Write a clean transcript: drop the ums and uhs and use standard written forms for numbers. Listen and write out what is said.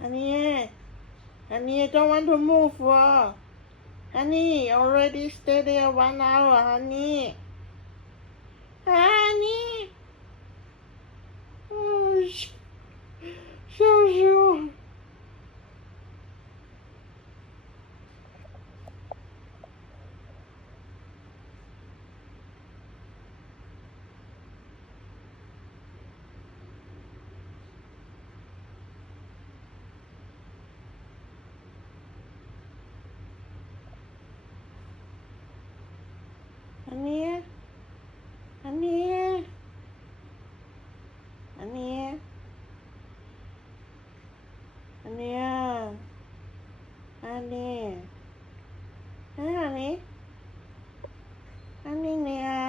Honey, I don't want to move. Honey, already stay there 1 hour, honey. Honey. Oh, so. Honey.